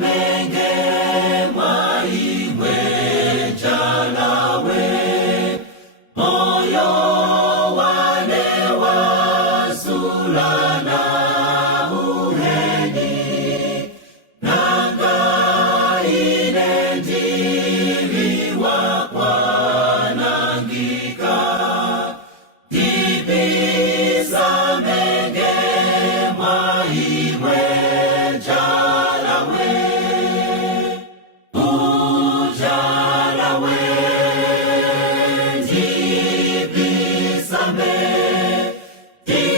menge mwaimwe jalawe moyo wane wasulana uheni nanga inenjiliwa kwa nangika ibisa menge mwaimwe jalawe ujalawe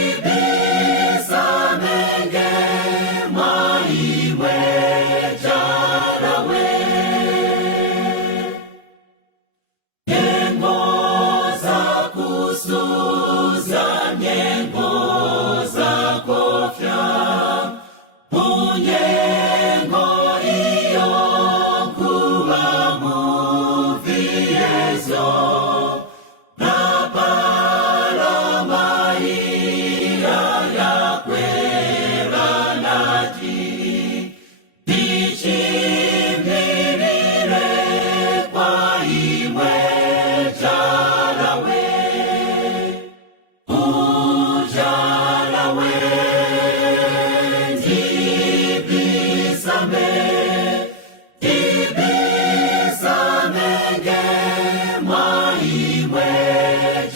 ibisa menge mwaimwe jalawe nyengo za kusuza nyengo za kofya munyengo iyo kuba muviezo na palamahia ya kwera nati dichimilire kwa imwe jalawe ujalawe ibisa menge mwaimwe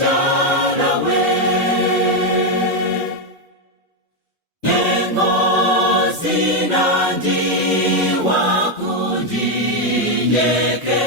jalawe nyengo zinanjiwa kujinyeke